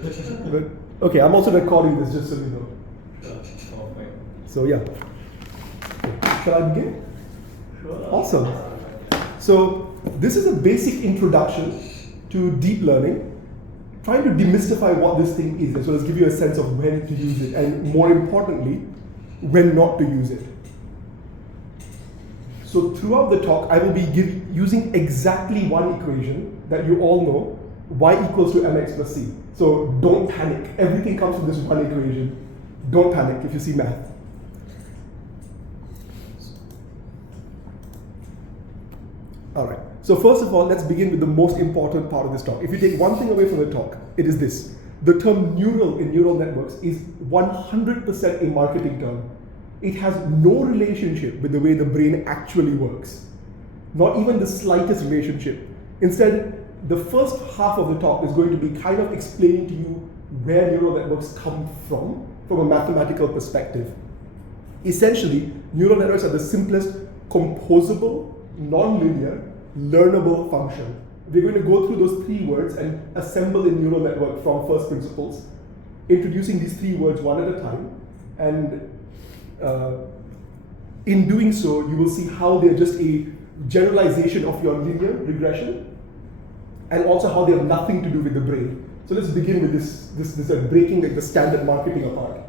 But, okay, I'm also recording this just so you know. So yeah. Okay. Shall I begin? Awesome. So this is a basic introduction to deep learning, trying to demystify what this thing is, as well as give you a sense of when to use it, and more importantly, when not to use it. So throughout the talk, I will be using exactly one equation that you all know, y equals to mx plus c. So don't panic. Everything comes from this one equation. Don't panic if you see math. All right. So first of all, let's begin with the most important part of this talk. If you take one thing away from the talk, it is this. The term neural in neural networks is 100% a marketing term. It has no relationship with the way the brain actually works. Not even the slightest relationship. Instead, the first half of the talk is going to be kind of explaining to you where neural networks come from a mathematical perspective. Essentially, neural networks are the simplest composable, non-linear, learnable function. We're going to go through those three words and assemble a neural network from first principles, introducing these three words one at a time. And in doing so, you will see how they're just a generalization of your linear regression, and also how they have nothing to do with the brain. So let's begin with this breaking like the standard marketing apart.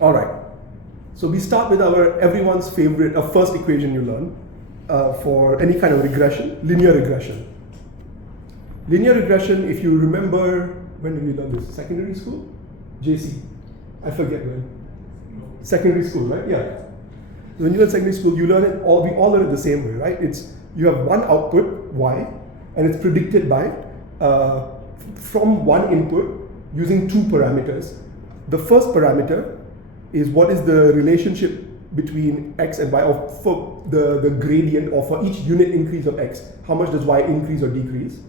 All right. So we start with everyone's favorite first equation you learn for any kind of regression, linear regression. Linear regression, if you remember, when did we learn this? Secondary school? JC? I forget when. Secondary school, right? Yeah. When you learn secondary school, you learn it we all learn it the same way, right? You have one output, y, and it's predicted by, from one input using two parameters. The first parameter is what is the relationship between x and y, or for the gradient, or for each unit increase of x, how much does y increase or decrease?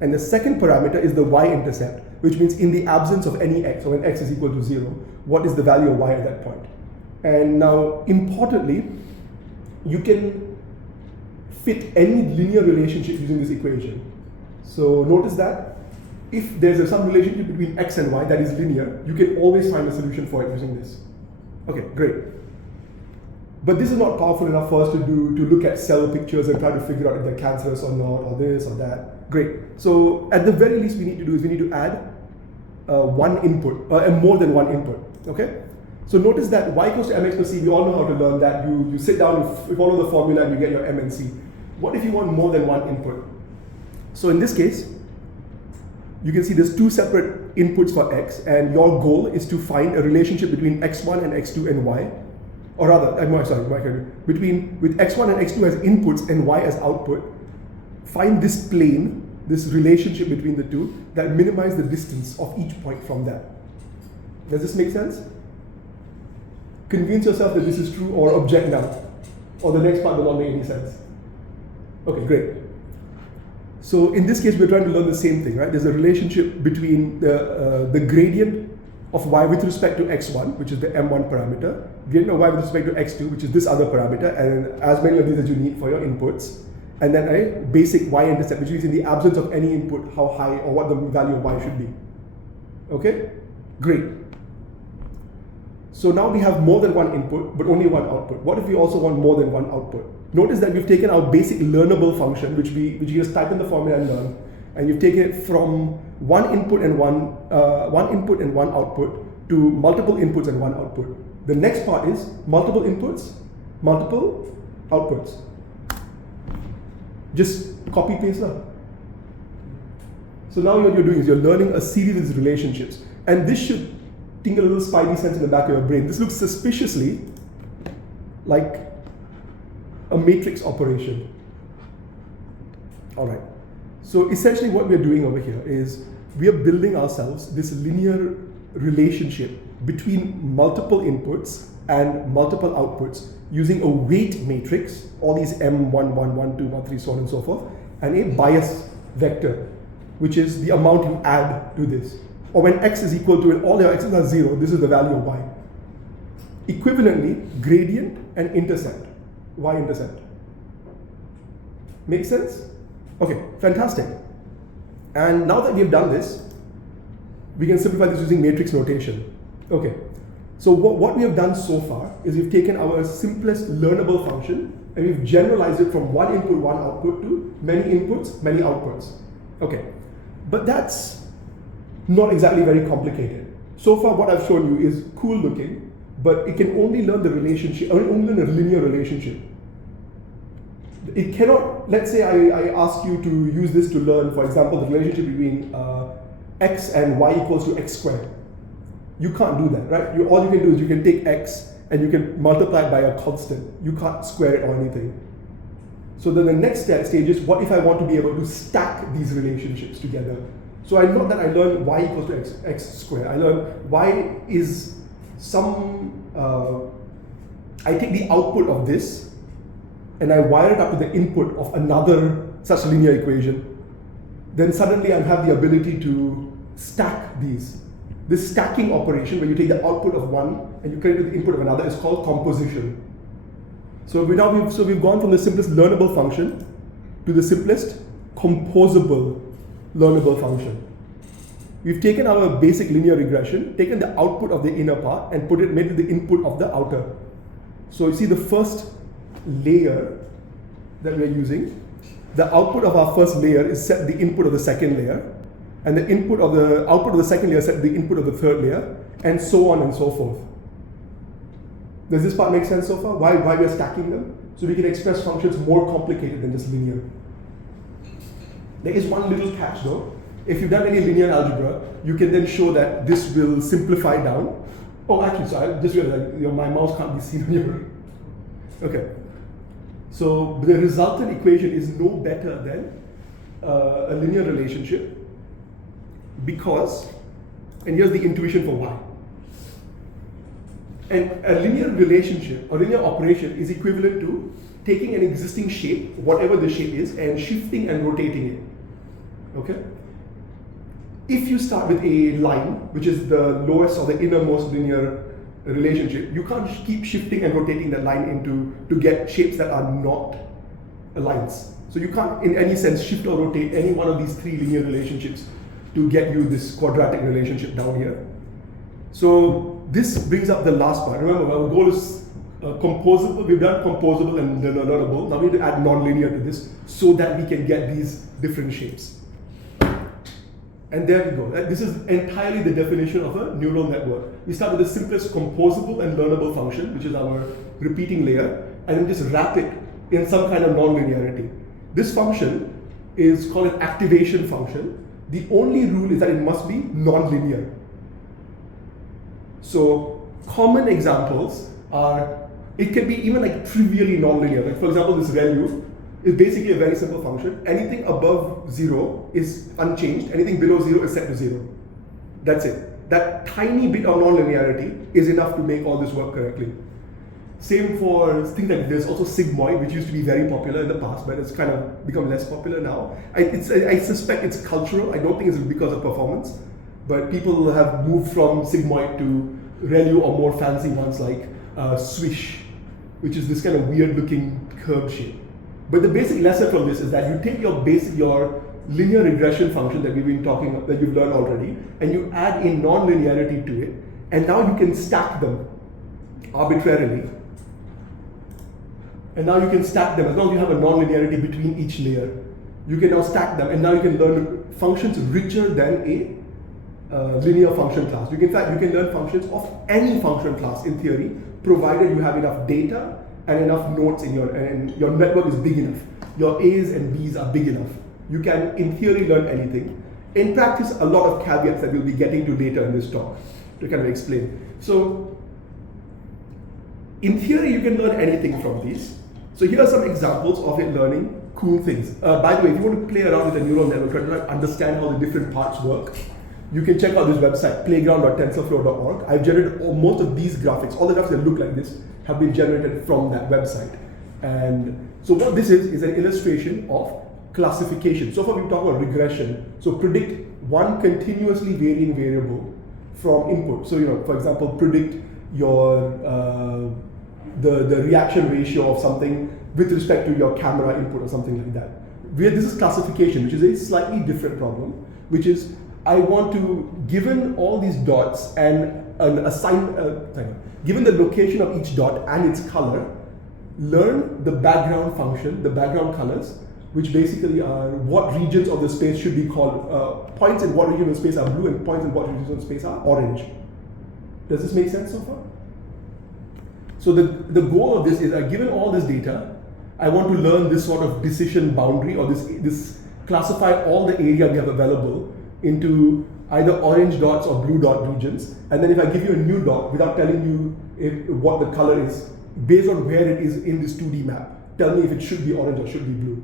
And the second parameter is the y-intercept, which means in the absence of any x, or when x is equal to 0, what is the value of y at that point? And now, importantly, you can fit any linear relationship using this equation. So notice that if there's some relationship between x and y that is linear, you can always find a solution for it using this. Okay, great. But this is not powerful enough for us to look at cell pictures and try to figure out if they're cancerous or not, or this or that. Great. So at the very least, we need to add one input, and more than one input. Okay. So notice that y equals to mx plus c. We all know how to learn that. You sit down, you follow the formula, and you get your m and c. What if you want more than one input? So in this case, you can see there's two separate inputs for x, and your goal is to find a relationship between x1 and x2 and y, or rather, with x1 and x2 as inputs and y as output. Find this plane, this relationship between the two, that minimize the distance of each point from that. Does this make sense? Convince yourself that this is true, or object now, or the next part will not make any sense. Okay, great. So in this case, we're trying to learn the same thing, right? There's a relationship between the gradient of y with respect to x1, which is the m1 parameter, gradient of y with respect to x2, which is this other parameter, and as many of these as you need for your inputs, and then a basic y-intercept, which means in the absence of any input, how high or what the value of y should be. Okay? Great. So now we have more than one input, but only one output. What if we also want more than one output? Notice that we've taken our basic learnable function, which you just type in the formula and learn, and you've taken it from one input and one output to multiple inputs and one output. The next part is multiple inputs, multiple outputs. Just copy paste now. So now what you're doing is you're learning a series of these relationships, and this should tingle a little spidey sense in the back of your brain. This looks suspiciously like a matrix operation. All right. So essentially what we're doing over here is we are building ourselves this linear relationship between multiple inputs and multiple outputs using a weight matrix, all these M1, 1, 1, 2, 1, 3, so on and so forth, and a bias vector, which is the amount you add to this. Or when x is equal to, and all your x's are 0, this is the value of y. Equivalently, gradient and intercept, y-intercept. Make sense? Okay, fantastic. And now that we've done this, we can simplify this using matrix notation. Okay, so what we have done so far is we've taken our simplest learnable function and we've generalized it from one input, one output to many inputs, many outputs. Okay, but that's not exactly very complicated. So far what I've shown you is cool looking, but it can only learn the relationship, or only learn a linear relationship. It cannot, let's say I ask you to use this to learn, for example, the relationship between x and y equals to x squared. You can't do that, right? All you can do is you can take x and you can multiply it by a constant. You can't square it or anything. So then the next stage is, what if I want to be able to stack these relationships together? So not that I learn y equals to x squared. I learn y is some, I take the output of this and I wire it up to the input of another such linear equation. Then suddenly I have the ability to stack these. This stacking operation, where you take the output of one and you connect it to the input of another, is called composition. So we've gone from the simplest learnable function to the simplest composable learnable function. We've taken our basic linear regression, taken the output of the inner part and made it the input of the outer. So you see the first layer that we're using, the output of our first layer is set the input of the second layer, and the output of the second layer set the input of the third layer, and so on and so forth. Does this part make sense so far? Why we're stacking them? So we can express functions more complicated than just linear. There is one little catch though. If you've done any linear algebra, you can then show that this will simplify down. Oh, actually, so I just realized my mouse can't be seen on your. Okay. So the resultant equation is no better than a linear relationship because, and here's the intuition for why. And a linear relationship or linear operation is equivalent to taking an existing shape, whatever the shape is, and shifting and rotating it. Okay? If you start with a line, which is the lowest or the innermost linear relationship, you can't keep shifting and rotating that line to get shapes that are not lines. So you can't, in any sense, shift or rotate any one of these three linear relationships to get you this quadratic relationship down here. So this brings up the last part. Remember, our goal is composable. We've done composable and learnable. Now we need to add nonlinear to this so that we can get these different shapes. And there we go. This is entirely the definition of a neural network. We start with the simplest composable and learnable function, which is our repeating layer, and then just wrap it in some kind of nonlinearity. This function is called an activation function. The only rule is that it must be nonlinear. So common examples are, it can be even like trivially nonlinear. Like for example, this ReLU is basically a very simple function. Anything above 0 is unchanged. Anything below 0 is set to 0. That's it. That tiny bit of nonlinearity is enough to make all this work correctly. Same for things like there's also sigmoid, which used to be very popular in the past, but it's kind of become less popular now. I suspect it's cultural. I don't think it's because of performance, but people have moved from sigmoid to ReLU or more fancy ones like Swish, which is this kind of weird looking curved shape. But the basic lesson from this is that you take your linear regression function that we've been talking about, that you've learned already, and you add a non-linearity to it, and now you can stack them arbitrarily. And now you can stack them, as long as you have a non-linearity between each layer. You can now stack them, and now you can learn functions richer than a linear function class. In fact, you can learn functions of any function class in theory, provided you have enough data and enough nodes and your network is big enough. Your A's and B's are big enough. You can, in theory, learn anything. In practice, a lot of caveats that we'll be getting to later in this talk to kind of explain. So, in theory, you can learn anything from these. So here are some examples of it learning cool things. By the way, if you want to play around with a neural network, try to understand how the different parts work, you can check out this website, playground.tensorflow.org. I've generated most of these graphics. All the graphics that look like this have been generated from that website. And so what this is an illustration of classification. So far we've talked about regression. So predict one continuously varying variable from input. So for example, predict your the reaction ratio of something with respect to your camera input or something like that. This is classification, which is a slightly different problem. which is I want to, given all these dots and given the location of each dot and its color, learn the background function, the background colors, which basically are what regions of the space should be called, points in what region of space are blue and points in what region of space are orange. Does this make sense so far? So the goal of this is, given all this data, I want to learn this sort of decision boundary, or this classify all the area we have available into either orange dots or blue dot regions. And then if I give you a new dot without telling you what the color is, based on where it is in this 2D map, tell me if it should be orange or should be blue.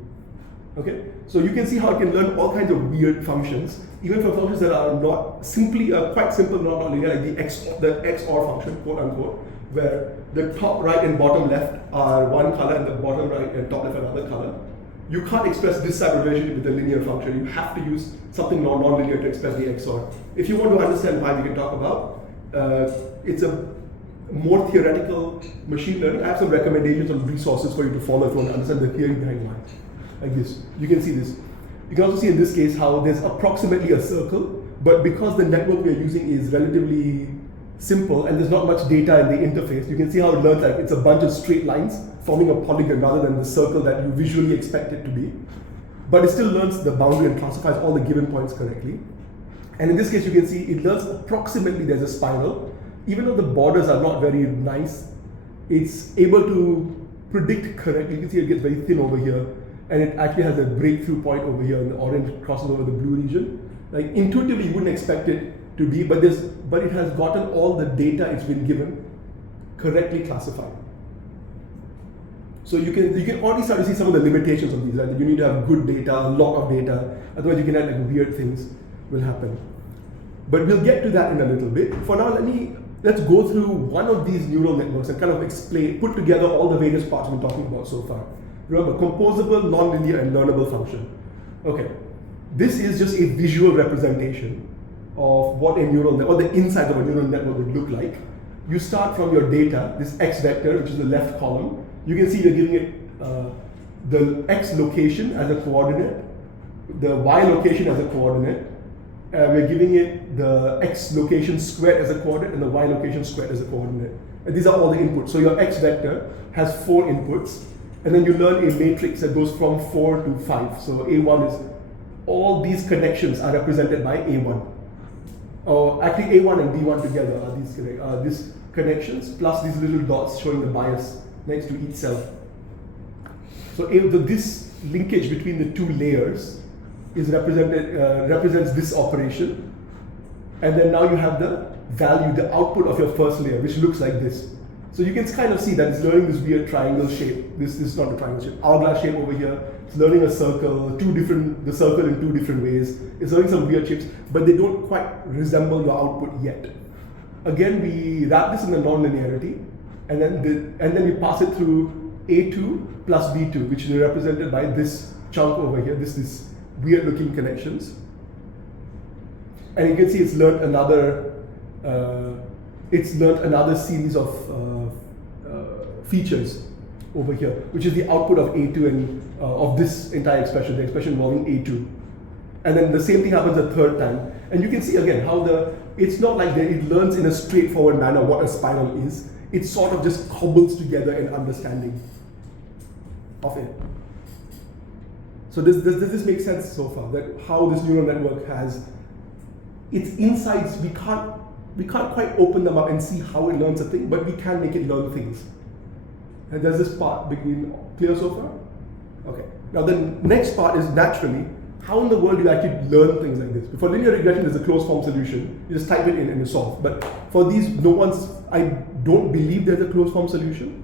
Okay, so you can see how I can learn all kinds of weird functions, even from functions that are not simply quite simple, not linear, like the XOR function, quote unquote, where the top right and bottom left are one color and the bottom right and top left another color. You can't express this type of relationship with a linear function. You have to use something non-linear to express the XOR. If you want to understand why, we can talk about. It's a more theoretical machine learning. I have some recommendations on resources for you to follow if you want to understand the theory behind why. Like this. You can see this. You can also see in this case how there's approximately a circle, but because the network we're using is relatively simple and there's not much data in the interface, you can see how it learns like it's a bunch of straight lines forming a polygon rather than the circle that you visually expect it to be. But it still learns the boundary and classifies all the given points correctly. And in this case, you can see it learns approximately there's a spiral. Even though the borders are not very nice, it's able to predict correctly. You can see it gets very thin over here, and it actually has a breakthrough point over here, and the orange crosses over the blue region. Like intuitively, you wouldn't expect it to be, but it has gotten all the data it's been given correctly classified. So you can already start to see some of the limitations of these, right? You need to have good data, a lot of data, otherwise you can have like weird things will happen. But we'll get to that in a little bit. For now, let's go through one of these neural networks and kind of put together all the various parts we've been talking about so far. Remember, composable, nonlinear, and learnable function. Okay, this is just a visual representation of what a neural network, or the inside of a neural network would look like. You start from your data, this x vector, which is the left column. You can see we're giving it the x location as a coordinate, the y location as a coordinate. We're giving it the x location squared as a coordinate and the y location squared as a coordinate. And these are all the inputs. So your x vector has 4 inputs, and then you learn a matrix that goes from 4 to 5. So A1 is, all these connections are represented by A1. Or actually A1 and B1 together are these connections, plus these little dots showing the bias next to each cell. So this linkage between the two layers is represents this operation, and then now you have the value, the output of your first layer, which looks like this. So you can kind of see that it's learning this weird triangle shape. This is not a triangle shape, hourglass shape over here. It's learning a circle, the circle in 2 different ways. It's learning some weird shapes, but they don't quite resemble your output yet. Again, we wrap this in the non-linearity, and then we pass it through A2 plus B2, which is represented by this chunk over here, this weird looking connections. And you can see it's learned another series of features over here, which is the output of A2 and of this entire expression, the expression involving A2. And then the same thing happens a third time. And you can see again how it's not like that it learns in a straightforward manner what a spiral is. It sort of just cobbles together an understanding of it. So does this make sense so far? That how this neural network has its insides, we can't quite open them up and see how it learns a thing, but we can make it learn things. And does this part begin clear so far? Okay. Now the next part is naturally, how in the world do you actually learn things like this? For linear regression, there's a closed form solution. You just type it in and you solve. But for these, I don't believe there's a closed form solution.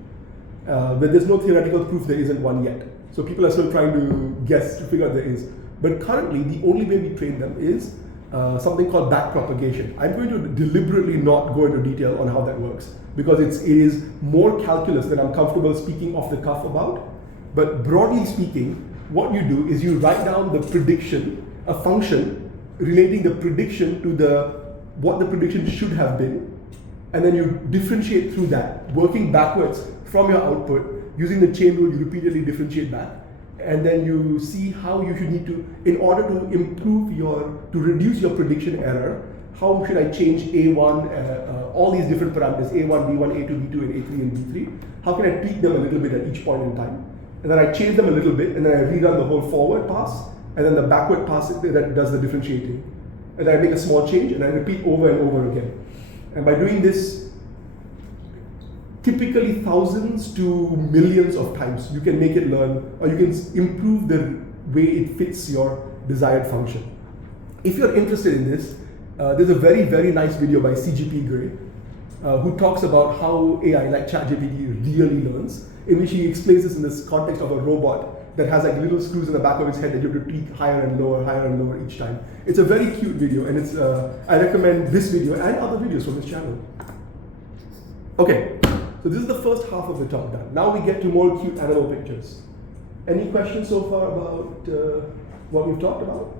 But there's no theoretical proof there isn't one yet. So people are still trying to guess to figure out there is. But currently, the only way we train them is something called backpropagation. I'm going to deliberately not go into detail on how that works, because it is more calculus than I'm comfortable speaking off the cuff about. But broadly speaking, what you do is you write down the prediction, a function relating the prediction to what the prediction should have been, and then you differentiate through that, working backwards from your output. Using the chain rule, you repeatedly differentiate back. and then you see how you should need to, in order to to reduce your prediction error, how should I change A1, all these different parameters, A1, B1, A2, B2, and A3 and B3, how can I tweak them a little bit at each point in time? And then I change them a little bit, and then I rerun the whole forward pass, and then the backward pass that does the differentiating. And then I make a small change, and I repeat over and over again. And by doing this, typically thousands to millions of times, you can make it learn, or you can improve the way it fits your desired function. If you're interested in this, there's a very, very nice video by CGP Grey, who talks about how AI, like ChatGPT, really learns, in which he explains this in this context of a robot that has like little screws in the back of its head that you have to tweak higher and lower each time. It's a very cute video, and it's I recommend this video and other videos from this channel. Okay, so this is the first half of the talk done. Now we get to more cute animal pictures. Any questions so far about what we've talked about?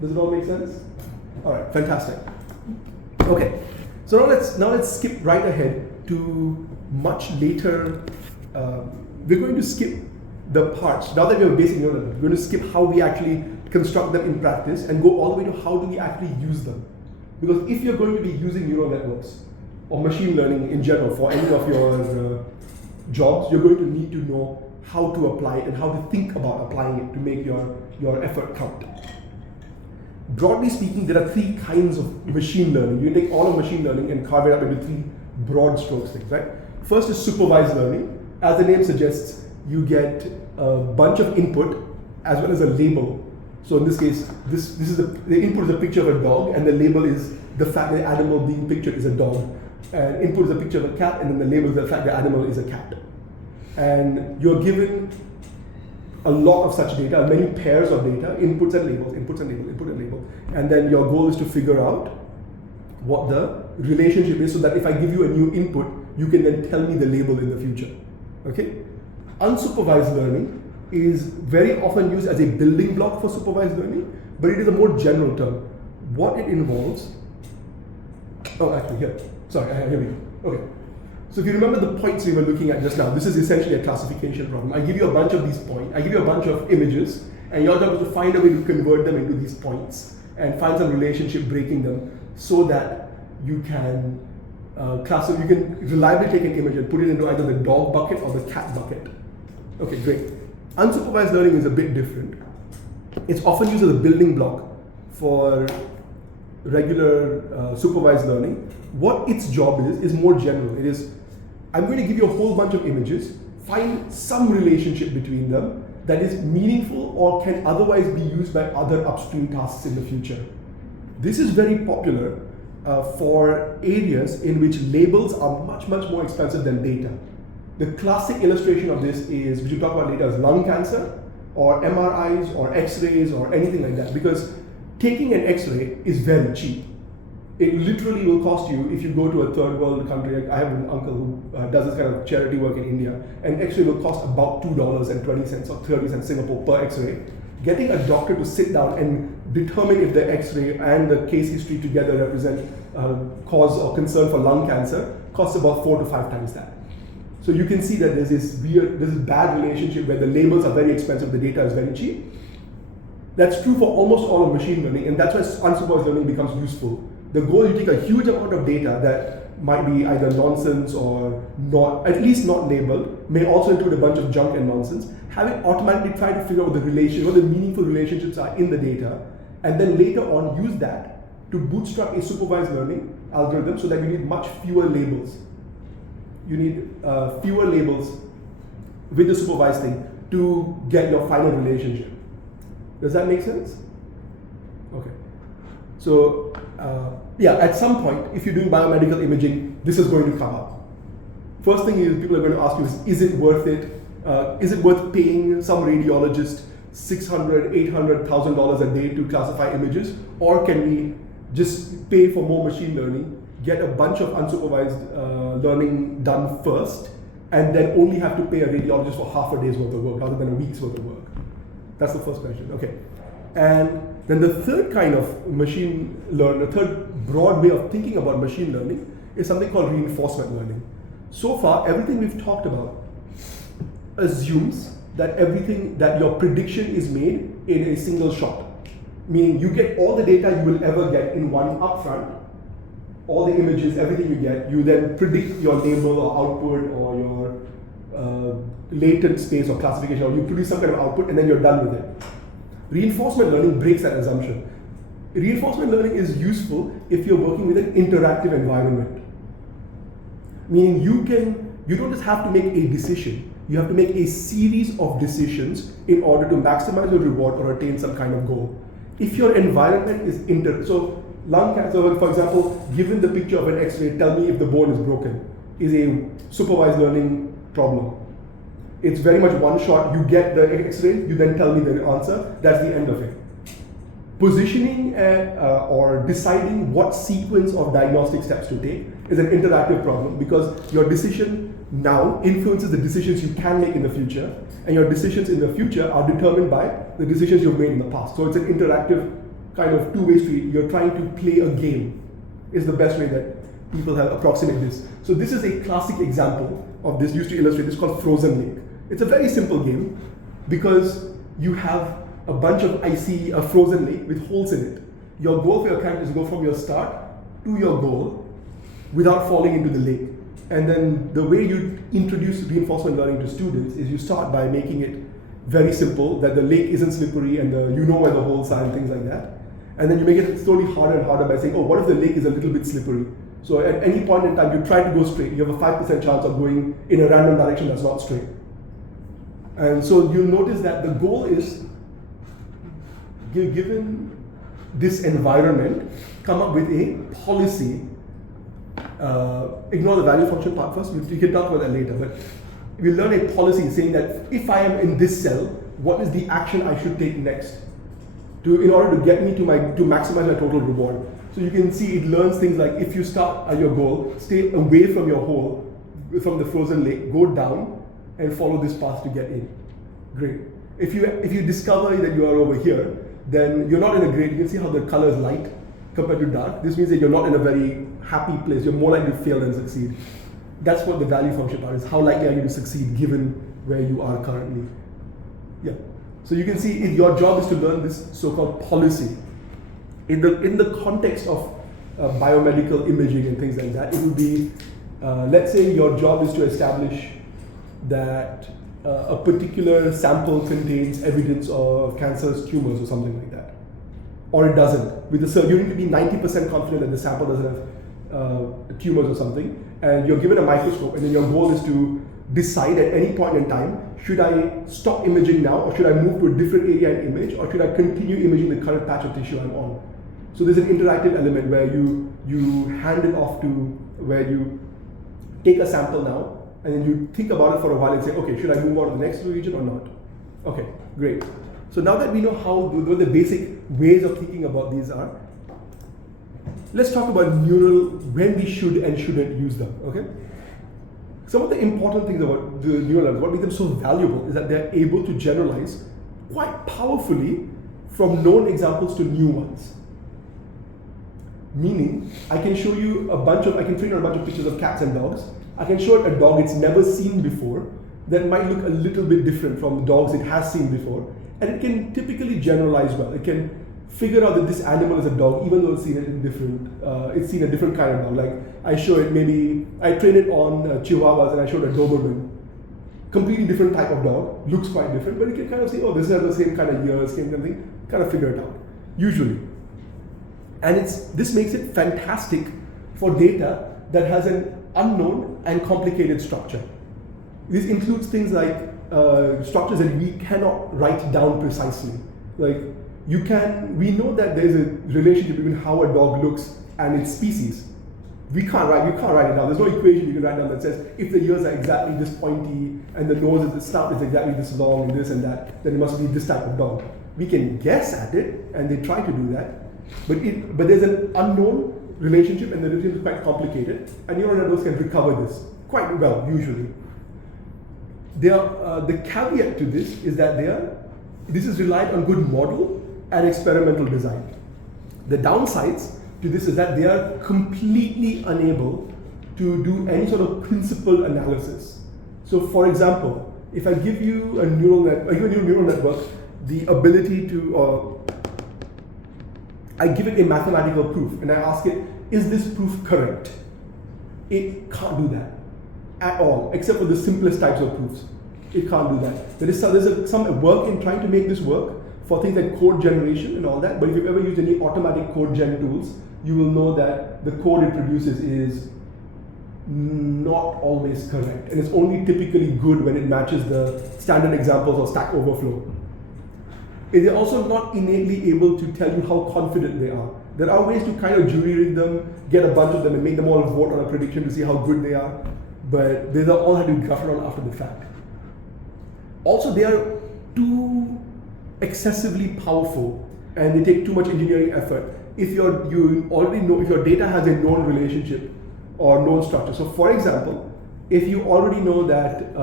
Does it all make sense? All right, fantastic. Okay, so now let's skip right ahead to much later. We're going to skip the parts. Now that we have a basic neural network, we're going to skip how we actually construct them in practice and go all the way to how do we actually use them. Because if you're going to be using neural networks or machine learning in general for any of your jobs, you're going to need to know how to apply it and how to think about applying it to make your effort count. Broadly speaking, there are three kinds of machine learning. You take all of machine learning and carve it up into three broad strokes things, right? First is supervised learning. As the name suggests, you get a bunch of input as well as a label. So in this case, this is the input is a picture of a dog, and the label is the fact that the animal being pictured is a dog. And input is a picture of a cat, and then the label is the fact the animal is a cat. And you're given a lot of such data, many pairs of data, inputs and labels, inputs and label, input and label. And then your goal is to figure out what the relationship is so that if I give you a new input, you can then tell me the label in the future. Okay? Unsupervised learning is very often used as a building block for supervised learning, but it is a more general term. What it involves, here we go. Okay. So if you remember the points we were looking at just now, this is essentially a classification problem. I give you a bunch of these points, I give you a bunch of images, and your job is to find a way to convert them into these points and find some relationship breaking them so that you can you can reliably take an image and put it into either the dog bucket or the cat bucket. Okay, great. Unsupervised learning is a bit different. It's often used as a building block for regular supervised learning. What its job is more general. It is, I'm going to give you a whole bunch of images, find some relationship between them that is meaningful or can otherwise be used by other upstream tasks in the future. This is very popular for areas in which labels are much, much more expensive than data. The classic illustration of this is, which we'll talk about later, is lung cancer or MRIs or X-rays or anything like that, because taking an X-ray is very cheap. It literally will cost you, if you go to a third world country, I have an uncle who does this kind of charity work in India, an X-ray will cost about $2.20 or 30 cents Singapore per X-ray. Getting a doctor to sit down and determine if the X-ray and the case history together represent cause or concern for lung cancer costs about 4 to 5 times that. So you can see that there's this bad relationship where the labels are very expensive, the data is very cheap. That's true for almost all of machine learning, and that's why unsupervised learning becomes useful. The goal is you take a huge amount of data that might be either nonsense or not, at least not labeled, may also include a bunch of junk and nonsense, have it automatically try to figure out what the meaningful relationships are in the data, and then later on use that to bootstrap a supervised learning algorithm so that you need much fewer labels. You need fewer labels with the supervised thing to get your final relationship. Does that make sense? Okay. So, at some point, if you're doing biomedical imaging, this is going to come up. First thing is, people are going to ask you is it worth it? Is it worth paying some radiologist $600,000, $800,000 a day to classify images? Or can we just pay for more machine learning, get a bunch of unsupervised learning done first, and then only have to pay a radiologist for half a day's worth of work rather than a week's worth of work? That's the first question. Okay. And then the third kind of machine learning, the third broad way of thinking about machine learning is something called reinforcement learning. So far, everything we've talked about assumes that everything, that your prediction is made in a single shot. Meaning you get all the data you will ever get in one upfront, all the images, everything you get, you then predict your label or output or your latent space or classification, or you produce some kind of output and then you're done with it. Reinforcement learning breaks that assumption. Reinforcement learning is useful if you're working with an interactive environment. Meaning you don't just have to make a decision, you have to make a series of decisions in order to maximize your reward or attain some kind of goal. If your environment is so lung cancer, for example, given the picture of an X-ray, tell me if the bone is broken, is a supervised learning problem. It's very much one shot, you get the X-ray, you then tell me the answer, that's the end of it. Positioning or deciding what sequence of diagnostic steps to take is an interactive problem, because your decision now influences the decisions you can make in the future, and your decisions in the future are determined by the decisions you've made in the past. So it's an interactive kind of two-way street. You're trying to play a game, is the best way that people have approximated this. So this is a classic example of this used to illustrate. This is called Frozen Lake. It's a very simple game because you have a bunch of a frozen lake with holes in it. Your goal for your character is to go from your start to your goal without falling into the lake. And then the way you introduce reinforcement learning to students is you start by making it very simple, that the lake isn't slippery and you know where the holes are and things like that. And then you make it slowly harder and harder by saying, oh, what if the lake is a little bit slippery? So at any point in time, you try to go straight. You have a 5% chance of going in a random direction that's not straight. And so you'll notice that the goal is, given this environment, come up with a policy. Ignore the value function part first, we can talk about that later, but we'll learn a policy saying that if I am in this cell, what is the action I should take next in order to get me to maximize my total reward. So you can see it learns things like, if you start at your goal, stay away from your hole, from the frozen lake, go down and follow this path to get in. Great. If you discover that you are over here, then you're not in a great, you can see how the color is light compared to dark. This means that you're not in a very happy place. You're more likely to fail than succeed. That's what the value function part is. How likely are you to succeed given where you are currently? Yeah. So you can see your job is to learn this so-called policy. In the context of biomedical imaging and things like that, it would be, let's say your job is to establish that a particular sample contains evidence of cancerous tumors or something like that. Or it doesn't. You need to be 90% confident that the sample doesn't have tumors or something, and you're given a microscope, and then your goal is to decide at any point in time, should I stop imaging now, or should I move to a different area and image, or should I continue imaging the current patch of tissue I'm on? So there's an interactive element where you hand it off to, where you take a sample now, and then you think about it for a while and say, okay, should I move on to the next region or not? Okay, great. So now that we know what the basic ways of thinking about these are, let's talk about when we should and shouldn't use them, okay? Some of the important things about the neural networks, what makes them so valuable, is that they're able to generalize quite powerfully from known examples to new ones. Meaning, I can show you I can train on a bunch of pictures of cats and dogs. I can show it a dog it's never seen before that might look a little bit different from the dogs it has seen before. And it can typically generalize well. It can figure out that this animal is a dog, even though it's seen a different kind of dog. Like I show it, maybe I train it on Chihuahuas and I showed a Doberman. Completely different type of dog, looks quite different, but it can kind of say, oh, this has the same kind of ears, same kind of thing, kind of figure it out, usually. And this makes it fantastic for data that has an unknown and complicated structure. This includes things like structures that we cannot write down precisely. Like we know that there's a relationship between how a dog looks and its species. You can't write it down. There's no equation you can write down that says if the ears are exactly this pointy and the nose the snout is exactly this long and this and that, then it must be this type of dog. We can guess at it, and they try to do that, but there's an unknown relationship, and the relationship is quite complicated, and neural networks can recover this quite well, usually. The caveat to this is that this is relied on good model and experimental design. The downsides to this is that they are completely unable to do any sort of principal analysis. So for example, if I give you a neural network the ability to, I give it a mathematical proof and I ask it, is this proof correct? It can't do that at all, except for the simplest types of proofs. It can't do that. There's some work in trying to make this work for things like code generation and all that, but if you've ever used any automatic code gen tools, you will know that the code it produces is not always correct, and it's only typically good when it matches the standard examples of Stack Overflow. They're also not innately able to tell you how confident they are. There are ways to kind of jury rig them, get a bunch of them and make them all vote on a prediction to see how good they are, but they all have to be graphed on after the fact. Also, they are too excessively powerful and they take too much engineering effort if you already know, if your data has a known relationship or known structure. So for example, if you already know that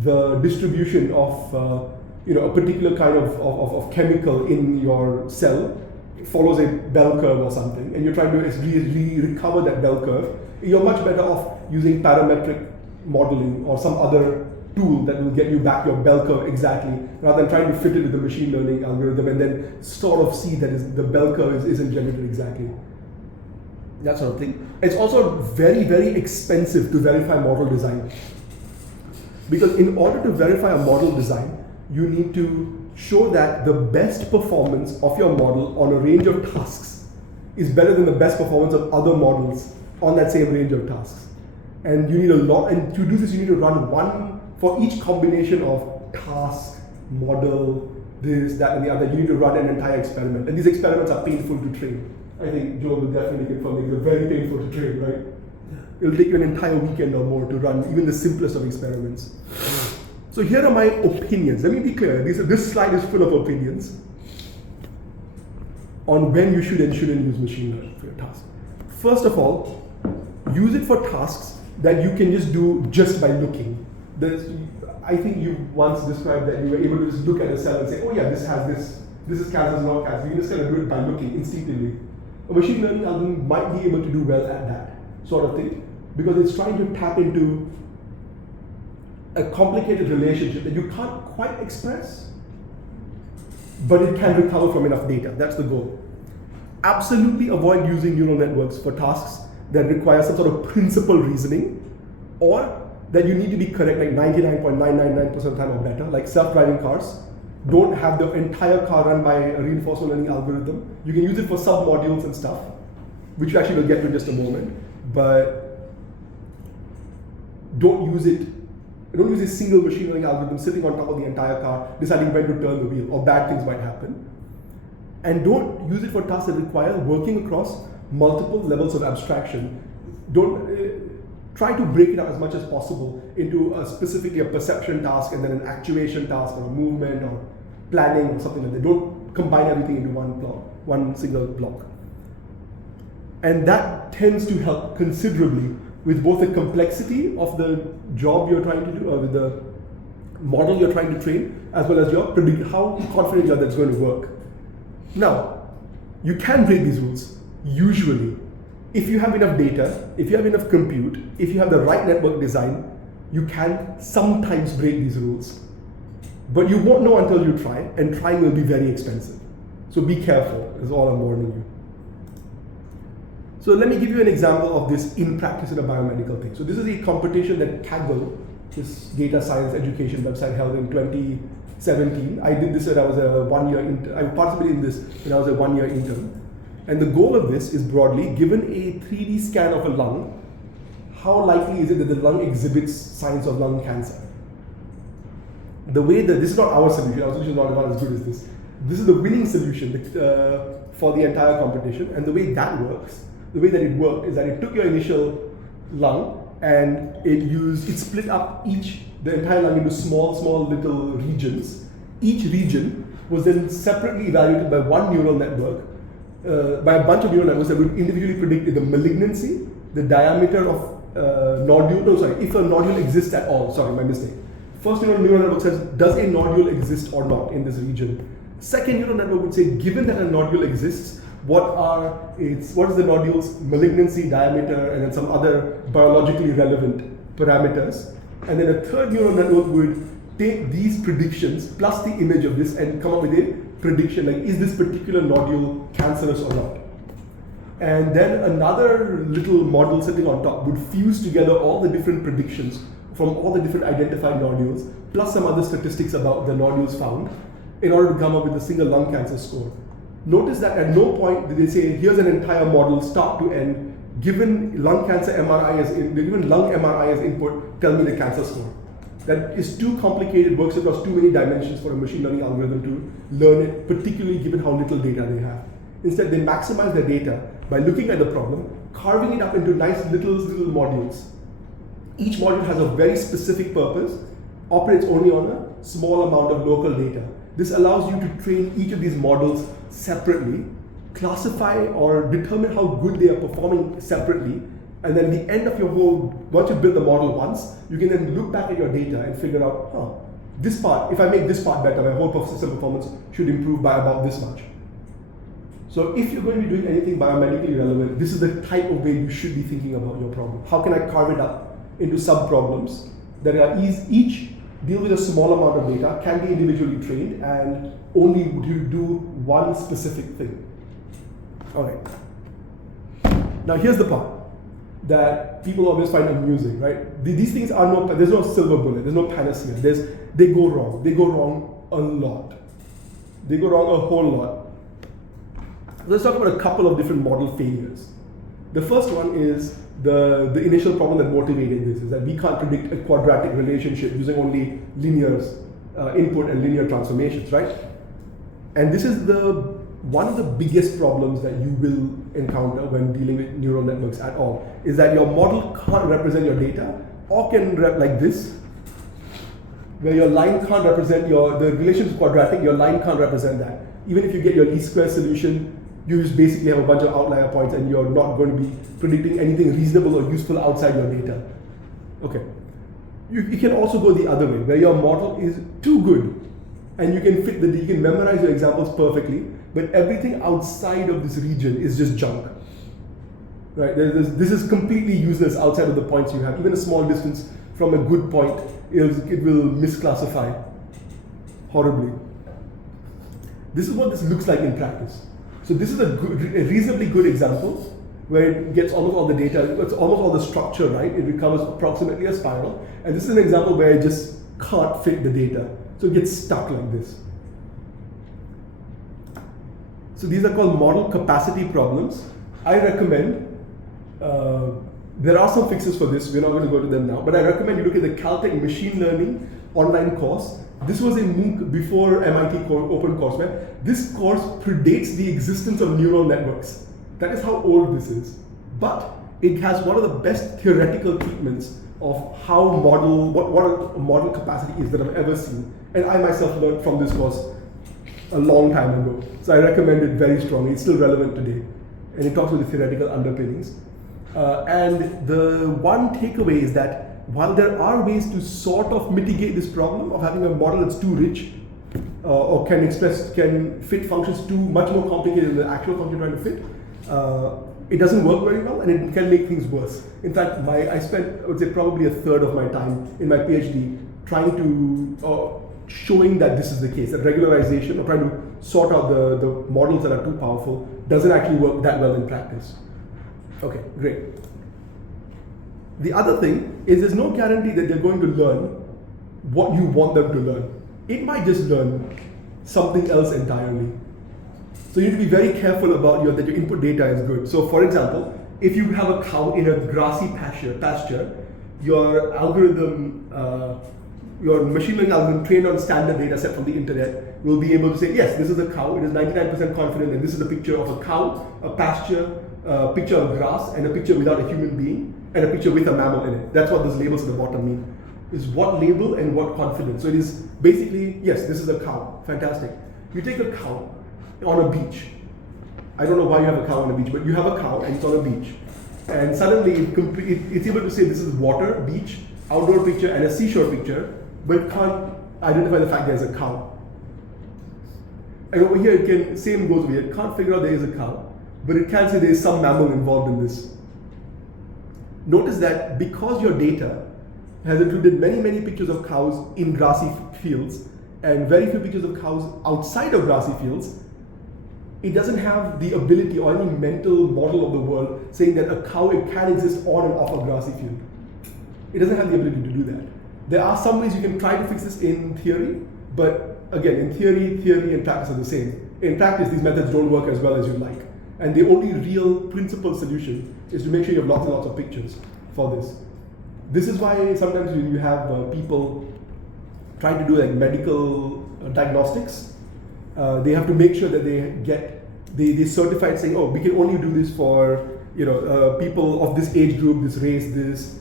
the distribution of a particular kind of chemical in your cell follows a bell curve or something, and you're trying to recover that bell curve, you're much better off using parametric modeling or some other tool that will get you back your bell curve exactly, rather than trying to fit it with the machine learning algorithm and then sort of see that the bell curve isn't generated exactly. That sort of thing. It's also very, very expensive to verify model design. Because in order to verify a model design, you need to show that the best performance of your model on a range of tasks is better than the best performance of other models on that same range of tasks. And you need a lot, and to do this you need to run one, for each combination of task, model, this, that, and the other, you need to run an entire experiment. And these experiments are painful to train. I think Joe will definitely confirm they're very painful to train, right? It'll take you an entire weekend or more to run even the simplest of experiments. So here are my opinions. Let me be clear, this slide is full of opinions on when you should and shouldn't use machine learning for your task. First of all, use it for tasks that you can just do just by looking. I think you once described that you were able to just look at a cell and say, oh yeah, this has this is Cas, this is not Cas. You can just kind of do it by looking instinctively. A machine learning algorithm might be able to do well at that sort of thing, because it's trying to tap into a complicated relationship that you can't quite express, but it can recover from enough data. That's the goal. Absolutely avoid using neural networks for tasks that require some sort of principal reasoning, or that you need to be correct like 99.999% of the time or better, like self-driving cars. Don't have the entire car run by a reinforcement learning algorithm. You can use it for sub-modules and stuff, which you actually will get to in just a moment, but don't use a single machine learning algorithm sitting on top of the entire car, deciding when to turn the wheel, or bad things might happen. And don't use it for tasks that require working across multiple levels of abstraction. Try to break it up as much as possible into specifically a perception task and then an actuation task or a movement or planning or something like that. Don't combine everything into one single block. And that tends to help considerably with both the complexity of the job you're trying to do, or with the model you're trying to train, as well as how confident you are that it's going to work. Now, you can break these rules, usually. If you have enough data, if you have enough compute, if you have the right network design, you can sometimes break these rules. But you won't know until you try, and trying will be very expensive. So be careful, is all I'm warning you. So let me give you an example of this in practice in a biomedical thing. So this is a competition that Kaggle, this data science education website, held in 2017. I did this when I was a one-year intern. I participated in this when I was a one-year intern. And the goal of this is broadly, given a 3D scan of a lung, how likely is it that the lung exhibits signs of lung cancer? This is not our solution, our solution is not as good as this. This is the winning solution for the entire competition, and the way that it worked is that it took your initial lung and it split up the entire lung into small little regions. Each region was then separately evaluated by one neural network, by a bunch of neural networks that would individually predict the malignancy, the diameter of if a nodule exists at all. Sorry, my mistake. First neural network says, does a nodule exist or not in this region? Second neural network would say, given that a nodule exists, what is the nodule's malignancy, diameter, and then some other biologically relevant parameters. And then a third neural network would take these predictions plus the image of this and come up with a prediction, like is this particular nodule cancerous or not? And then another little model sitting on top would fuse together all the different predictions from all the different identified nodules, plus some other statistics about the nodules found, in order to come up with a single lung cancer score. Notice that at no point did they say, here's an entire model, start to end, given lung cancer MRI given lung MRI as input, tell me the cancer score. That is too complicated, works across too many dimensions for a machine learning algorithm to learn it, particularly given how little data they have. Instead, they maximize their data by looking at the problem, carving it up into nice little modules. Each module has a very specific purpose, operates only on a small amount of local data. This allows you to train each of these models separately, classify or determine how good they are performing separately, and then at the end of your once you build the model once, you can then look back at your data and figure out, this part, if I make this part better, my whole system performance should improve by about this much. So if you're going to be doing anything biomedically relevant, this is the type of way you should be thinking about your problem. How can I carve it up into sub-problems that are each deal with a small amount of data, can be individually trained, and only do one specific thing. All right. Now here's the part that people always find amusing, right? These things are there's no silver bullet, there's no panacea. They go wrong. They go wrong a lot. They go wrong a whole lot. Let's talk about a couple of different model failures. The first one is the initial problem that motivated this, is that we can't predict a quadratic relationship using only linear input and linear transformations, right? And this is one of the biggest problems that you will encounter when dealing with neural networks at all, is that your model can't represent your data, or can like this, where your line can't represent the relationship is quadratic, your line can't represent that. Even if you get your least square solution, you just basically have a bunch of outlier points and you're not going to be predicting anything reasonable or useful outside your data. Okay. You can also go the other way, where your model is too good and you can memorize your examples perfectly, but everything outside of this region is just junk. Right? This is completely useless outside of the points you have. Even a small distance from a good point, it will misclassify horribly. This is what this looks like in practice. So this is a reasonably good example where it gets almost all the data, it's almost all the structure right. It recovers approximately a spiral. And this is an example where it just can't fit the data. So it gets stuck like this. So these are called model capacity problems. I recommend, there are some fixes for this, we're not going to go to them now, but I recommend you look at the Caltech Machine Learning online course. This was a MOOC before MIT OpenCourseware. This course predates the existence of neural networks. That is how old this is. But it has one of the best theoretical treatments of what a model capacity is that I've ever seen. And I myself learned from this course a long time ago. So I recommend it very strongly. It's still relevant today. And it talks about the theoretical underpinnings. And the one takeaway is that while there are ways to sort of mitigate this problem of having a model that's too rich, or can fit functions too much more complicated than the actual function you're trying to fit, it doesn't work very well and it can make things worse. In fact, I spent, I would say, probably a third of my time in my PhD trying to, showing that this is the case, that regularization, or trying to sort out the models that are too powerful, doesn't actually work that well in practice. Okay, great. The other thing is there's no guarantee that they're going to learn what you want them to learn. It might just learn something else entirely. So you need to be very careful about that your input data is good. So for example, if you have a cow in a grassy pasture, your algorithm, your machine learning algorithm trained on standard data set from the internet will be able to say, yes, this is a cow, it is 99% confident, and this is a picture of a cow, a pasture, a picture of grass, and a picture without a human being, and a picture with a mammal in it. That's what those labels at the bottom mean. Is what label and what confidence. So it is basically, yes, this is a cow. Fantastic. You take a cow on a beach. I don't know why you have a cow on a beach, but you have a cow and it's on a beach. And suddenly it's able to say this is water, beach, outdoor picture, and a seashore picture, but it can't identify the fact there's a cow. And over here, same goes over here. It can't figure out there is a cow. but it can say there is some mammal involved in this. Notice that because your data has included many, many pictures of cows in grassy fields and very few pictures of cows outside of grassy fields, it doesn't have the ability or any mental model of the world saying that a cow can exist on and off a grassy field. It doesn't have the ability to do that. There are some ways you can try to fix this in theory, but again, in theory and practice are the same. In practice, these methods don't work as well as you'd like. And the only real principal solution is to make sure you have lots and lots of pictures for this. This is why sometimes when you have people trying to do like medical diagnostics, they have to make sure that they certify it saying, oh, we can only do this for people of this age group, this race, this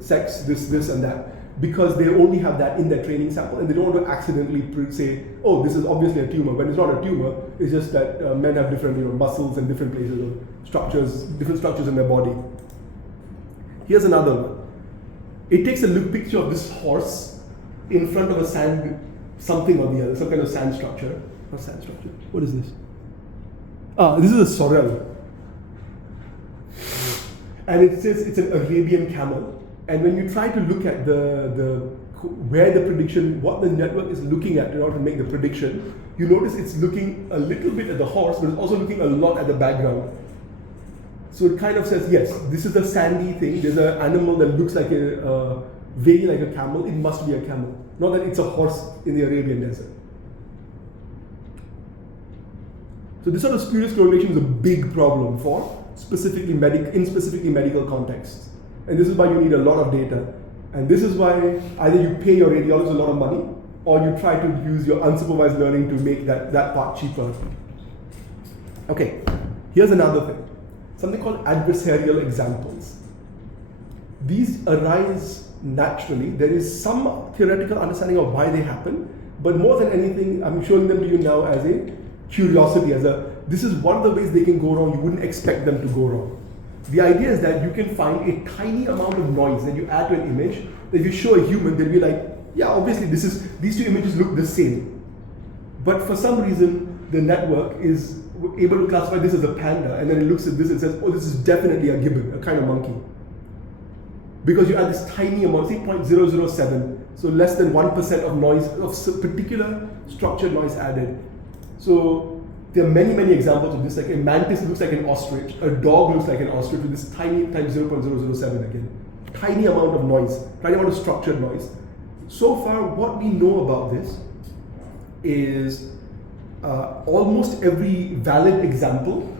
sex, this and that. Because they only have that in their training sample and they don't want to accidentally say, oh, this is obviously a tumor. When it's not a tumor, it's just that men have different muscles in different places or structures, different structures in their body. Here's another one. It takes a picture of this horse in front of a sand, something or the other, some kind of sand structure. Not sand structure. What is this? This is a sorrel. And it says it's an Arabian camel. And when you try to look at where the prediction, what the network is looking at in order to make the prediction, you notice it's looking a little bit at the horse, but it's also looking a lot at the background. So it kind of says, yes, this is a sandy thing. There's an animal that looks like vaguely like a camel. It must be a camel. Not that it's a horse in the Arabian desert. So this sort of spurious correlation is a big problem for specifically medical contexts. And this is why you need a lot of data. And this is why either you pay your radiologist a lot of money or you try to use your unsupervised learning to make that part cheaper. Okay, here's another thing. Something called adversarial examples. These arise naturally. There is some theoretical understanding of why they happen, but more than anything, I'm showing them to you now as a curiosity, this is one of the ways they can go wrong. You wouldn't expect them to go wrong. The idea is that you can find a tiny amount of noise that you add to an image, that if you show a human, they'll be like, yeah, obviously these two images look the same. But for some reason, the network is able to classify this as a panda, and then it looks at this and says, oh, this is definitely a gibbon, a kind of monkey. Because you add this tiny amount, say 0.007, so less than 1% of noise, of particular structured noise added. So there are many, many examples of this. Like a mantis looks like an ostrich, a dog looks like an ostrich with this tiny times 0.007 again. Tiny amount of noise, tiny amount of structured noise. So far, what we know about this is almost every valid example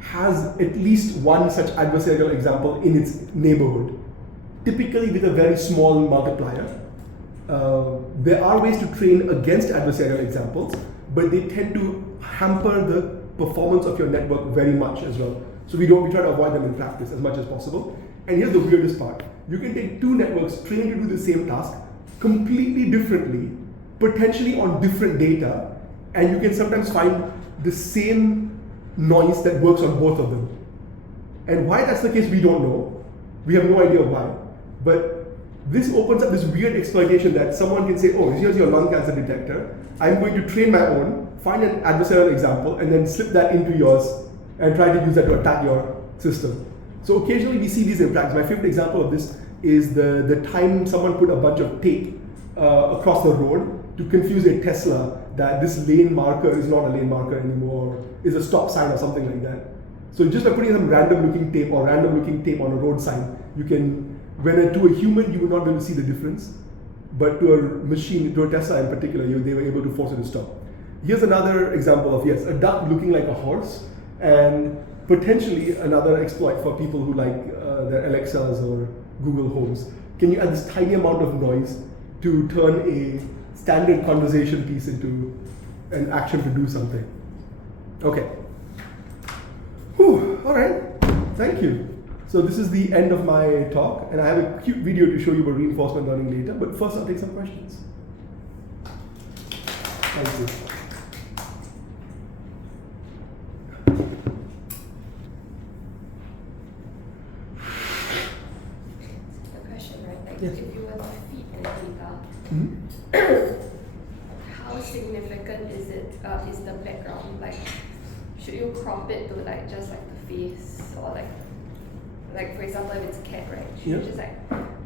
has at least one such adversarial example in its neighborhood, typically with a very small multiplier. There are ways to train against adversarial examples, but they tend to hamper the performance of your network very much as well. So we try to avoid them in practice as much as possible. And here's the weirdest part. You can take two networks trained to do the same task completely differently, potentially on different data, and you can sometimes find the same noise that works on both of them. And why that's the case, we don't know. We have no idea why. But this opens up this weird exploitation that someone can say, oh, here's your lung cancer detector. I'm going to train my own, find an adversarial example, and then slip that into yours and try to use that to attack your system. So occasionally we see these in practice. My favorite example of this is the time someone put a bunch of tape across the road to confuse a Tesla that this lane marker is not a lane marker anymore, is a stop sign or something like that. So just by putting some random looking tape or random looking tape on a road sign, you can, to a human, you would not be able to see the difference. But to a machine, to a Tesla in particular, they were able to force it to stop. Here's another example of, yes, a duck looking like a horse, and potentially another exploit for people who like their Alexas or Google Homes. Can you add this tiny amount of noise to turn a standard conversation piece into an action to do something? Okay. Whew, all right, thank you. So this is the end of my talk, and I have a cute video to show you about reinforcement learning later, but first I'll take some questions. Thank you. A question, right? Like, yes. if you were to feed the data, how significant is the background? Like, should you crop it to like just like the face, or like for example if it's a cat, right? Should you Yeah. just like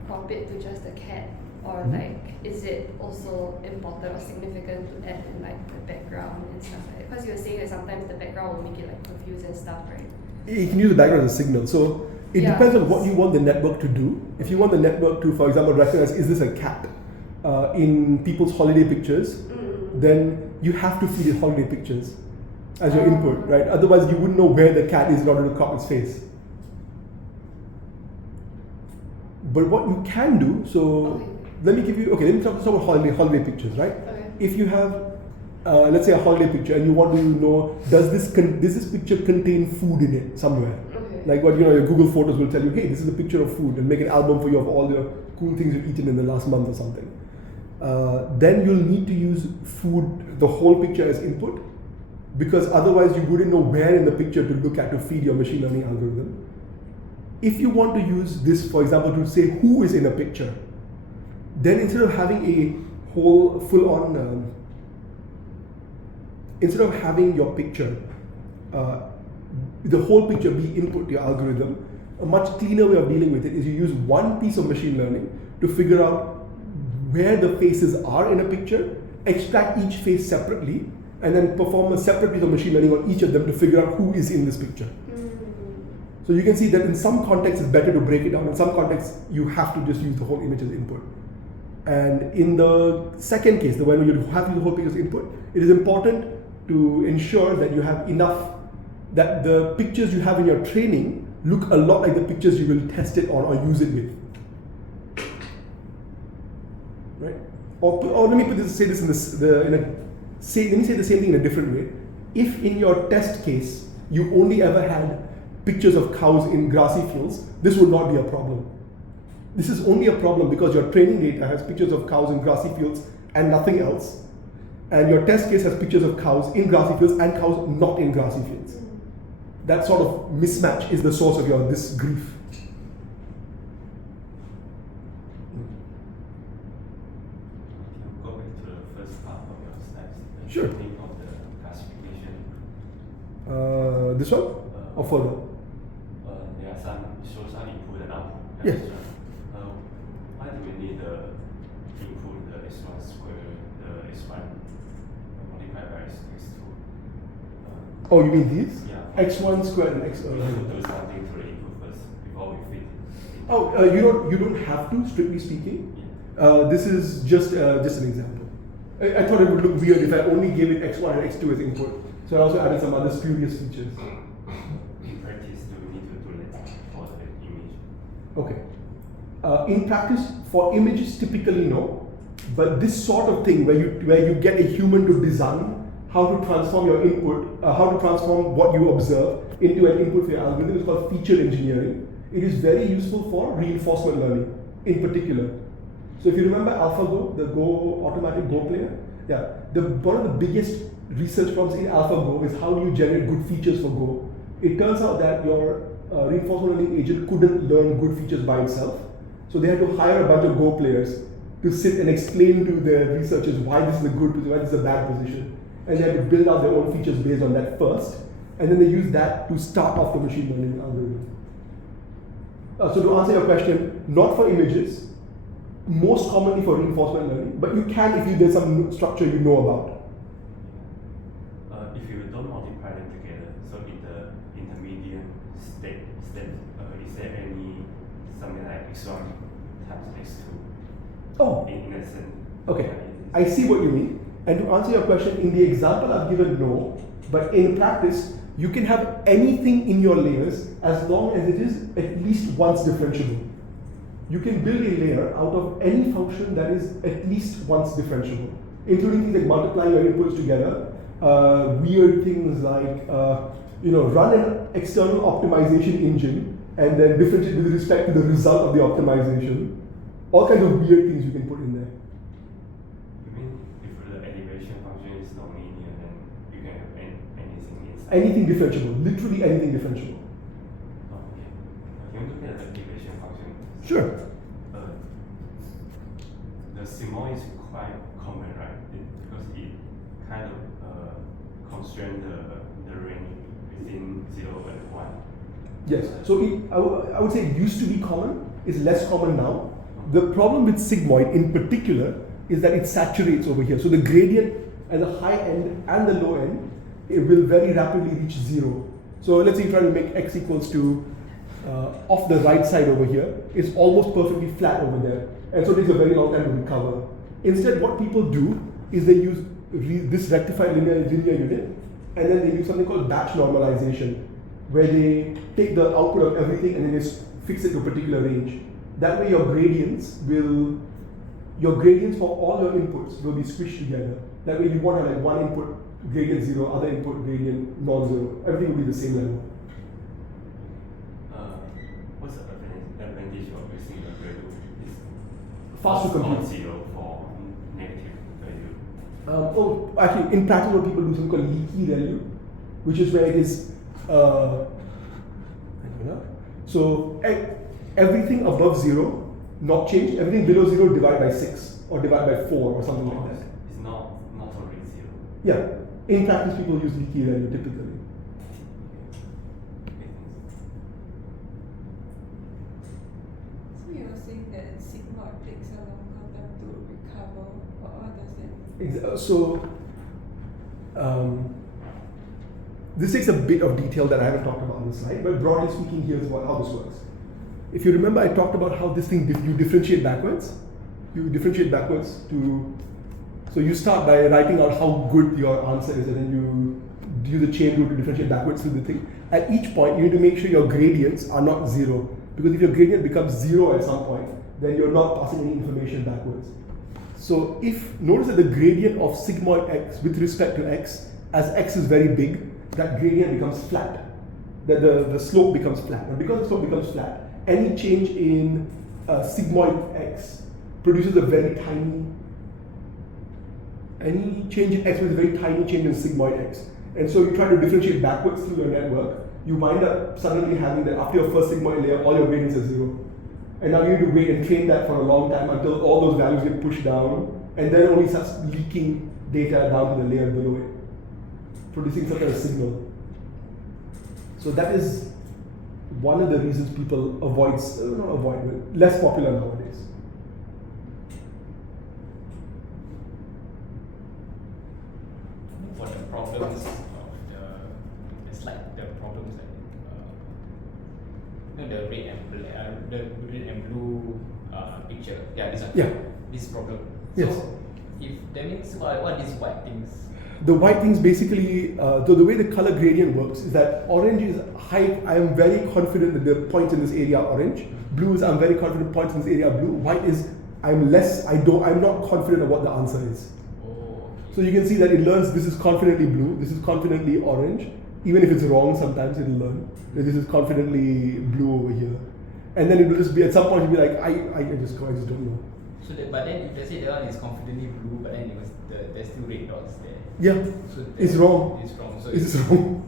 crop it to just the cat, or Mhm. like is it also important or significant to add in like the background and stuff like that? Because you were saying that sometimes the background will make it like confused and stuff, right? You can use the background as a signal. So it Yeah. depends on what you want the network to do. If you want the network to, for example, recognize is this a cat in people's holiday pictures, then you have to feed it holiday pictures as your input, right? Otherwise, you wouldn't know where the cat is in order to crop its face. But what you can do, so Okay. let me talk about holiday pictures, right? Okay. If you have, let's say, a holiday picture, and you want to know, does this picture contain food in it somewhere? Okay. Like what your Google Photos will tell you, hey, this is a picture of food, and make an album for you of all the cool things you've eaten in the last month or something. Then you'll need to use food, the whole picture as input, because otherwise you wouldn't know where in the picture to look at to feed your machine learning algorithm. If you want to use this, for example, to say who is in a picture, then instead of having a whole full-on, instead of having your picture, the whole picture be input to your algorithm, a much cleaner way of dealing with it is you use one piece of machine learning to figure out where the faces are in a picture, extract each face separately, and then perform a separate piece of machine learning on each of them to figure out who is in this picture. So you can see that in some contexts it's better to break it down. In some contexts you have to just use the whole image as input. And in the second case, the one where you have to use the whole picture as input, it is important to ensure that you have enough, that the pictures you have in your training look a lot like the pictures you will test it on or use it with. Right? Or let me say this let me say the same thing in a different way. If in your test case you only ever had pictures of cows in grassy fields, this would not be a problem. This is only a problem because your training data has pictures of cows in grassy fields and nothing else. And your test case has pictures of cows in grassy fields and cows not in grassy fields. That sort of mismatch is the source of this grief. Go back to the first part of your slides. Sure. Think of the classification. This one? Or further? There are some input and output. Yes. Why do we need the input, the x1 square, the x1 multiplied by x2? Oh, you mean these? Yeah. X1 squared and X. We need to do something to the input first before we fit. Oh, you don't have to, strictly speaking. Yeah. This is just an example. I thought it would look weird if I only gave it x1 and x2 as input. So I also added some other spurious features. In practice, do we need to do that for the image? Okay. In practice, for images, typically no. But this sort of thing, where you get a human to design how to transform your input, how to transform what you observe into an input for your algorithm, is called feature engineering. It is very useful for reinforcement learning, in particular. So if you remember AlphaGo, the automatic Go player, one of the biggest research problems in AlphaGo is how do you generate good features for Go. It turns out that your reinforcement learning agent couldn't learn good features by itself. So they had to hire a bunch of Go players to sit and explain to the researchers why this is a good position, why this is a bad position. And they had to build out their own features based on that first. And then they use that to start off the machine learning algorithm. So to answer your question, not for images, most commonly for reinforcement learning, but you can if there's some structure you know about. If you don't multiply them together, so in the intermediate step, is there any something like x1 times x2? Oh, In a sense. okay. I see what you mean. And to answer your question, in the example I've given, no. But in practice, you can have anything in your layers as long as it is at least once differentiable. You can build a layer out of any function that is at least once differentiable, including things like multiplying your inputs together, weird things like run an external optimization engine and then differentiate with respect to the result of the optimization. All kinds of weird things you can put in there. You mean if the elevation function is nonlinear, then you can have anything inside? Anything differentiable, literally anything differentiable. Oh, okay. Can we look at the elevation function? Sure. The symbol is quite common, right? Because it kind of constrain the range within 0 and 1. Yes. So I would say it used to be common. It's less common now. The problem with sigmoid in particular is that it saturates over here. So the gradient at the high end and the low end, it will very rapidly reach 0. So let's say you try to make x equals to off the right side over here, it's almost perfectly flat over there. And so it takes a very long time to recover. Instead, what people do is they use this rectified linear unit, and then they use something called batch normalization, where they take the output of everything and then they fix it to a particular range. That way your gradients for all your inputs will be squished together. That way you won't have like one input gradient 0, other input gradient non-zero. Everything will be the same level. What's the advantage of using the Gradle? Fast to compute. 0 for negative value. Actually, in practice, what people do is something called leaky value, which is where it is. So everything above 0 not changed. Everything below 0 divide by 6 or divide by 4 or something like that. It's not already 0. Yeah. In practice, people use leaky value typically. So you're saying that sigmoid takes a longer time to recover, or what does that mean? So this takes a bit of detail that I haven't talked about on the slide, but broadly speaking, here's how this works. If you remember, I talked about how this thing, you differentiate backwards. You differentiate backwards so you start by writing out how good your answer is, and then you do the chain rule to differentiate backwards through the thing. At each point, you need to make sure your gradients are not 0, because if your gradient becomes 0 at some point, then you're not passing any information backwards. So notice that the gradient of sigmoid x with respect to x, as x is very big, that gradient becomes flat. That the slope becomes flat. And because the slope becomes flat, any change in sigmoid x produces a very tiny, any change in x with a very tiny change in sigmoid x. And so you try to differentiate backwards through your network, you wind up suddenly having that after your first sigmoid layer, all your gradients are 0. And now you need to wait and train that for a long time until all those values get pushed down, and then only starts leaking data down to the layer below it, producing some kind of signal. So that is one of the reasons people less popular nowadays. For the problems of it's like the problems like the red and black, the red and blue picture. Yeah, this one. Yeah. This problem. Yes. So if that means what these white things? The white things basically, so the way the color gradient works is that orange is high. I am very confident that the points in this area are orange. Blue is I'm very confident points in this area are blue. White is I'm not confident of what the answer is. Oh, okay. So you can see that it learns this is confidently blue, this is confidently orange. Even if it's wrong, sometimes it'll learn that this is confidently blue over here. And then it will just be, at some point, it'll be like, I just don't know. So but then if they say that one is confidently blue, but then there's still red dots there. Yeah, So it's wrong. It's wrong. So It's wrong.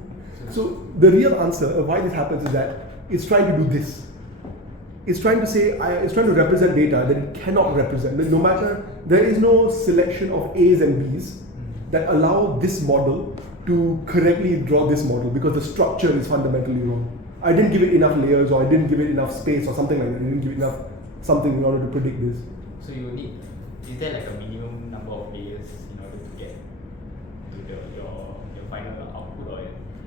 So the real answer of why this happens is that it's trying to do this. It's trying to say, it's trying to represent data that it cannot represent. That no matter, there is no selection of A's and B's that allow this model to correctly draw this model, because the structure is fundamentally wrong. I didn't give it enough layers, or I didn't give it enough space, or something like that. I didn't give it enough something in order to predict this. So you need, is there like a minimum number of layers in order to get to your final output, or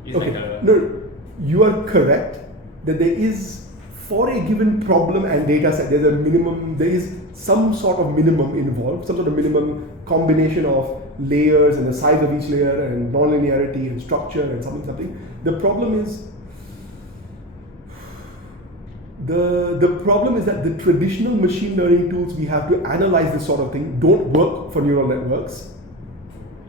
it's Okay, like a no, you are correct that there is, for a given problem and data set, there's a minimum, there is some sort of minimum involved, some sort of minimum combination of layers and the size of each layer and nonlinearity and structure and something. The problem is, the problem is that the traditional machine learning tools we have to analyze this sort of thing don't work for neural networks.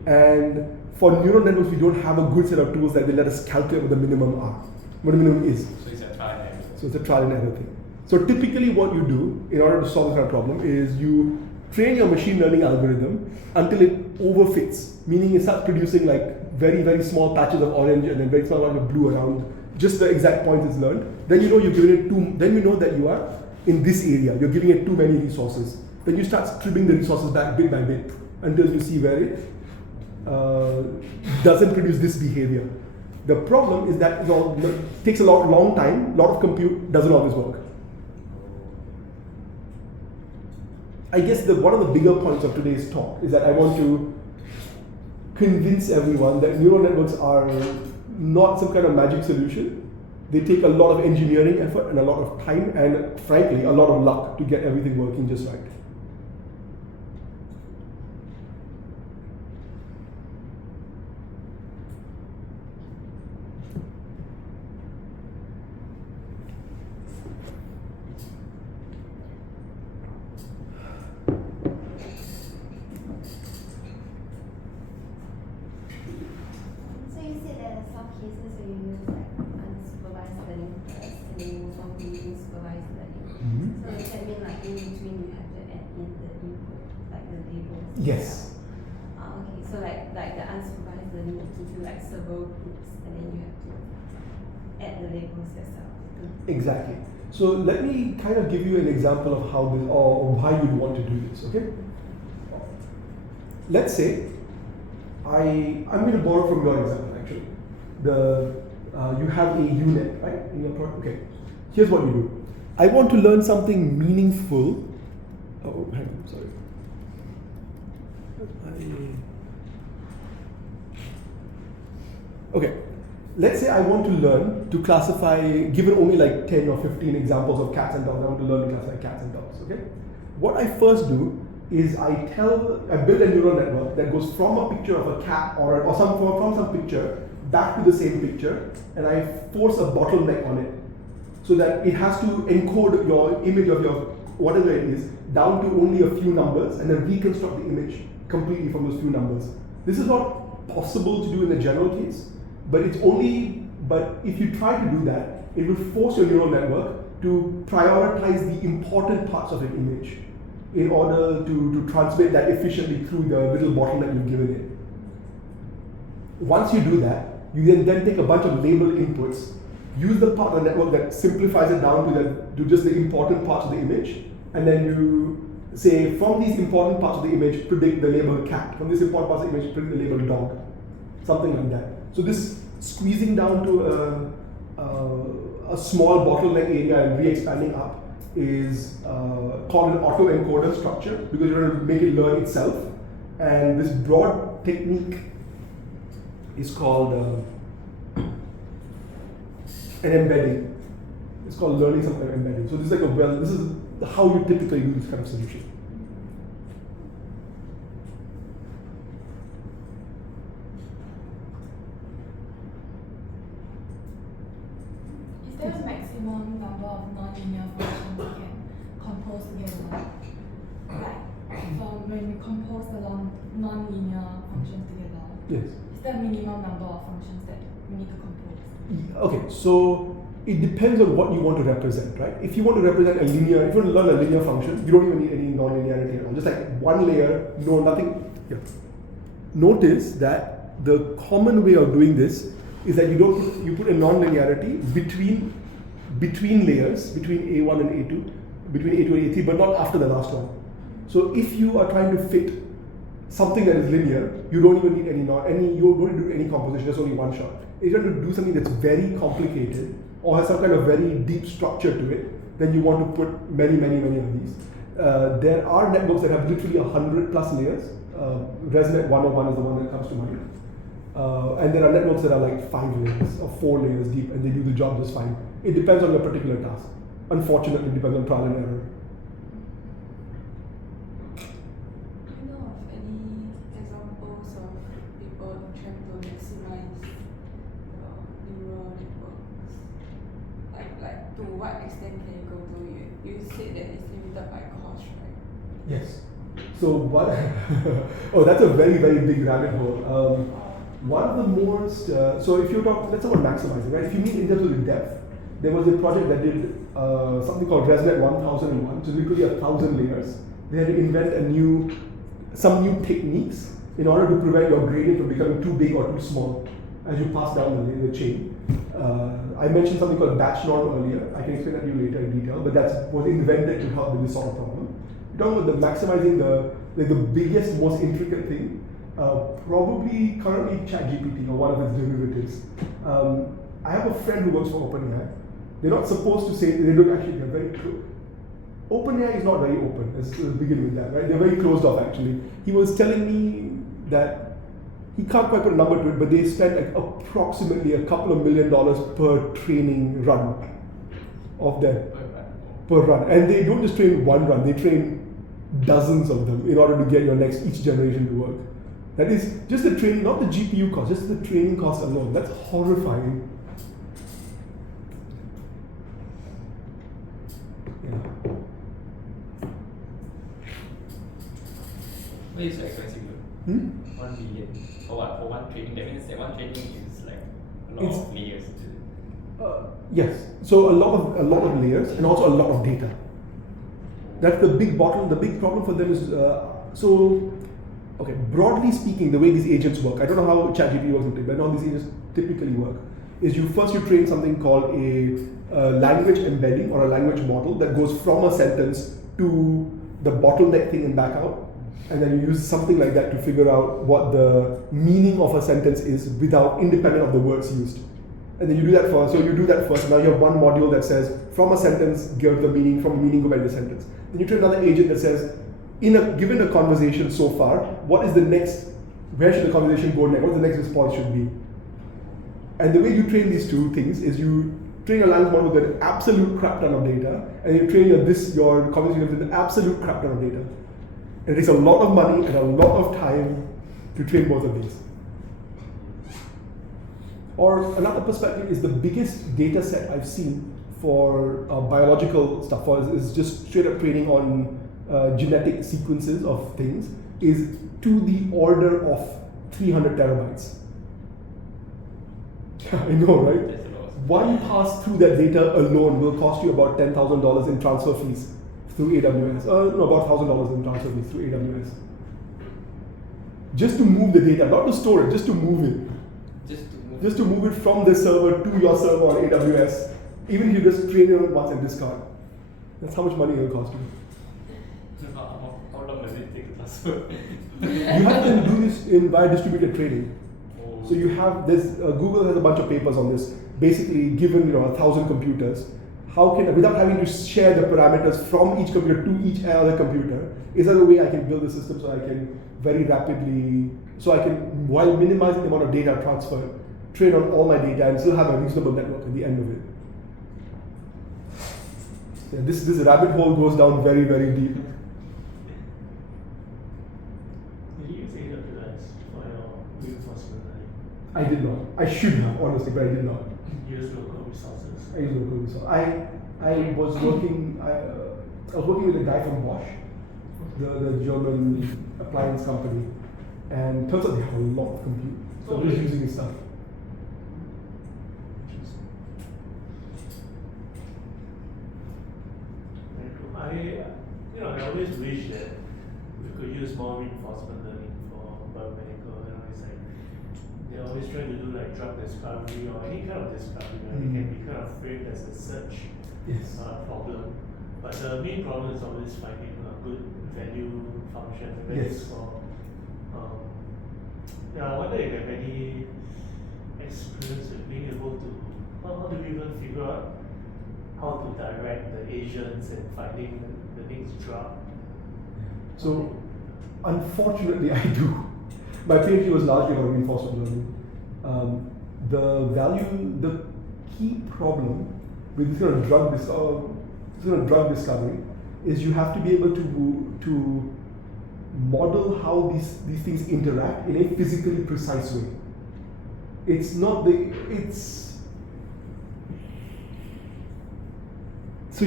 And for neural networks, we don't have a good set of tools that will let us calculate what the minimum are, what the minimum is. so it's a trial and error. So it's a trial and error thing. So typically what you do in order to solve this kind of problem is you train your machine learning algorithm until it overfits, meaning it starts producing like very, very small patches of orange and then very small patches of blue around just the exact points it's learned. Then you know you're giving it then you know that you are in this area, you're giving it too many resources. Then you start stripping the resources back bit by bit until you see where it doesn't produce this behavior. The problem is that it takes a long time, lot of compute, doesn't always work. I guess one of the bigger points of today's talk is that I want to convince everyone that neural networks are not some kind of magic solution. They take a lot of engineering effort and a lot of time and, frankly, a lot of luck to get everything working just right. So you said there are some cases where you use like unsupervised learning first and then move on to using supervised learning. So does that mean like in between you have to add in the input, like the labels? Yes. Okay, so like the unsupervised learning will give you like several groups and then you have to add the labels yourself. Exactly. So let me kind of give you an example of how this, or why you'd want to do this, okay? Let's say I'm going to borrow from your example actually. You have a unit, right? In your product. Okay. Here's what you do. I want to learn something meaningful. Oh, hang on, sorry. Okay. Let's say I want to learn to classify, given only like 10 or 15 examples of cats and dogs, I want to learn to classify cats and dogs, okay? What I first do is I build a neural network that goes from a picture of a cat or from some picture back to the same picture, and I force a bottleneck on it so that it has to encode your image of your whatever it is down to only a few numbers and then reconstruct the image completely from those few numbers. This is not possible to do in the general case, but if you try to do that, it will force your neural network to prioritize the important parts of an image in order to transmit that efficiently through the little bottleneck you've given it. Once you do that, you then take a bunch of labeled inputs, use the part of the network that simplifies it down to just the important parts of the image, and then you say, from these important parts of the image, predict the label cat. From this important parts of the image, predict the label dog. Something like that. So this squeezing down to a small bottleneck area and re-expanding up is called an autoencoder structure because you're going to make it learn itself. And this broad technique is called an embedding. It's called learning some kind of embedding. So this is how you typically do this kind of solution. Is there a maximum number of non-linear functions you can compose together? Like, when we compose the non-linear functions together, Yes. is there a minimum number of functions that we need to compose? Okay, so it depends on what you want to represent, right? If you want to represent if you want to learn a linear function, you don't even need any non-linearity at all. Just like one layer, nothing. Yeah. Notice that the common way of doing this is that you put a non-linearity between layers, between A1 and A2, between A2 and A3, but not after the last one. So if you are trying to fit something that is linear, you don't even need you don't do any composition, there's only one shot. If you're going to do something that's very complicated or has some kind of very deep structure to it, then you want to put many of these. There are networks that have literally 100 plus layers. ResNet 101 is the one that comes to mind. And there are networks that are like 5 layers or 4 layers deep, and they do the job just fine. It depends on your particular task. Unfortunately, it depends on trial and error. Do you know of any examples of people trying to maximize the neural networks? Like to what extent can you go to? You said that it's limited by cost, right? Yes. So what? Oh, that's a very big rabbit hole. One of the most, so if you talk, let's talk about maximizing, right? If you mean in terms of the depth, there was a project that did something called ResNet 1001, so literally 1,000 layers. They had to invent some new techniques in order to prevent your gradient from becoming too big or too small as you pass down the chain. I mentioned something called batch norm earlier. I can explain that to you later in detail, but that was invented to help with this sort of problem. You're talking about maximizing the biggest, most intricate thing Probably currently ChatGPT or one of its derivatives. I have a friend who works for OpenAI. They're not supposed to say, they don't actually, they're very close. OpenAI is not very open, let's begin with that, right? They're very closed off actually. He was telling me that he can't quite put a number to it, but they spend like approximately a couple of $1 million per training run of them. Per run. And they don't just train one run, they train dozens of them in order to get your next each generation to work. That is just the training, not the GPU cost, just the training cost alone. That's horrifying. Yeah. Why is it so expensive though? 1 billion. For what? For one training? That means that one training is like a lot of layers. Yes. So a lot of layers and also a lot of data. That's the big bottle. The big problem for them is okay. Broadly speaking, the way these agents work, I don't know how ChatGPT works, but how these agents typically work is you train something called a language embedding or a language model that goes from a sentence to the bottleneck thing and back out, and then you use something like that to figure out what the meaning of a sentence is without independent of the words used. And then you do that first. So you do that first. Now you have one module that says from a sentence give the meaning, from a meaning go back to the sentence. Then you train another agent that says given a conversation so far, what is the next? Where should the conversation go next? What the next response should be? And the way you train these two things is you train a language model with an absolute crap ton of data, and you train your conversation with an absolute crap ton of data. And it takes a lot of money and a lot of time to train both of these. Or another perspective is the biggest data set I've seen for biological stuff is just straight up training on genetic sequences of things is to the order of 300 terabytes. I know, right? That's a lot. One pass through that data alone will cost you about $10,000 in transfer fees through AWS. No, about $1,000 in transfer fees through AWS. Just to move the data, not to store it, just to move it. Just to move it from this server to your server on AWS, even if you just train it on once and discard. That's how much money it will cost you. How long does it take to transfer? You have to do this via distributed trading. Oh. So you have this. Google has a bunch of papers on this. Basically, given 1,000 computers, how can without having to share the parameters from each computer to each other computer, is there a way I can build a system so I can very rapidly, while minimizing the amount of data transfer, train on all my data and still have a reasonable network at the end of it. Yeah, this rabbit hole goes down very, very deep. Did you use AWS for your reinforcement learning? I did not. I should have, honestly, but I did not. Use local resources. I use local resource. I was working. I was working with a guy from Bosch, the German appliance company, and turns out they have a lot of compute. So I'm just using his stuff. I always wish that we could use more reinforcement learning for biomedical. It's like they're always trying to do like drug discovery or any kind of discovery. It can be kind of framed as a search problem, but the main problem is always finding a good value function. Yes. For, I wonder if you have any experience with being able to. How do we even figure out how to direct the agents and finding the next drug? So, unfortunately, I do. My PhD was largely on reinforcement learning. The key problem with this kind of drug discovery is you have to be able to model how these things interact in a physically precise way. It's not so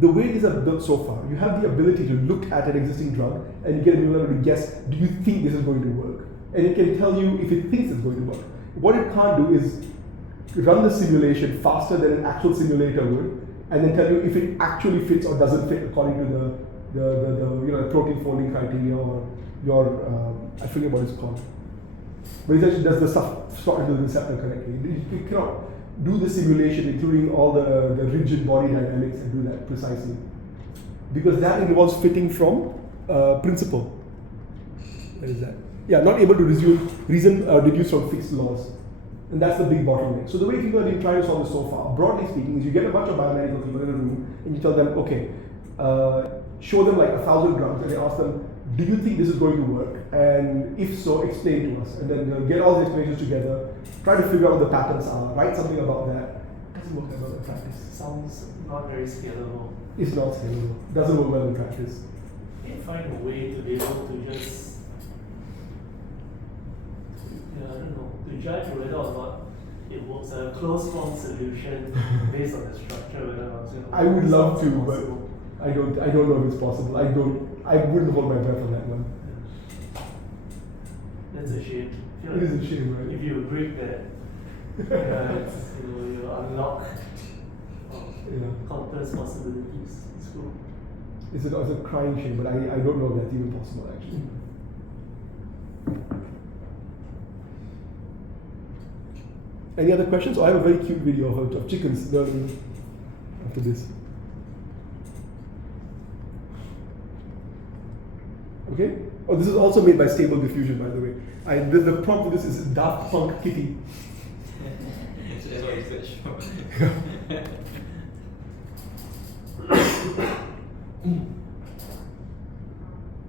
the way these are built so far, you have the ability to look at an existing drug and you get an ability to guess, do you think this is going to work? And it can tell you if it thinks it's going to work. What it can't do is run the simulation faster than an actual simulator would, and then tell you if it actually fits or doesn't fit according to the protein folding criteria or your I forget what it's called. But it actually does the stuff slot into the receptor correctly. It cannot do the simulation including all the rigid body dynamics and do that precisely. Because that involves fitting from principle. What is that? not able to reason deduce from fixed laws. And that's the big bottleneck. So the way people have been trying to solve this so far, broadly speaking, is you get a bunch of biomedical people in a room and you tell them, okay, show them like 1,000 drugs and they ask them, do you think this is going to work? And if so, explain to us. And then get all the explanations together, try to figure out what the patterns are, write something about that. Doesn't work that well in practice. Sounds not very scalable. It's not scalable. Doesn't work well in practice. Can't find a way to be able to just, I don't know, to judge whether or not it works. A closed form solution based on the structure, whether or not I would love to, sounds but possible. I don't know if it's possible. I wouldn't hold my breath on that one. That's a shame. I feel It is like a shame, right? If you break that, it's, you unlock Yeah. countless possibilities. It's cool. It's a crying shame, but I don't know if that's even possible actually. Any other questions? Oh, I have a very cute video of chickens learning after this. Okay? Oh, this is also made by Stable Diffusion, by the way. The prompt for this is Daft Punk Kitty. So that's what you search for.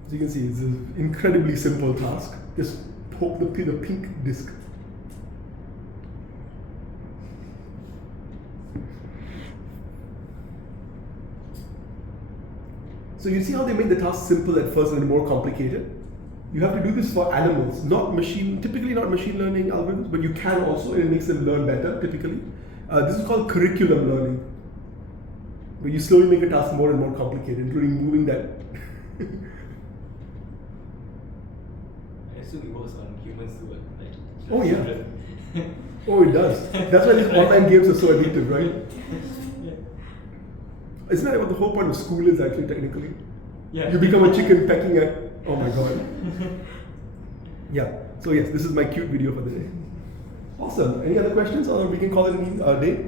As you can see, it's an incredibly simple task. Just poke the pink disc. So you see how they made the task simple at first and then more complicated? You have to do this for animals, typically not machine learning algorithms, but you can also, and it makes them learn better, typically. This is called curriculum learning, where you slowly make a task more and more complicated, including moving that. I assume it works on humans too, like Oh, yeah. children. Oh, it does. That's why these online games are so addictive, right? Yeah. Isn't that what the whole point of school is actually, technically? Yeah. You become a chicken pecking at, oh my god. Yeah, so yes, this is my cute video for the day. Awesome. Any other questions, or we can call it a day?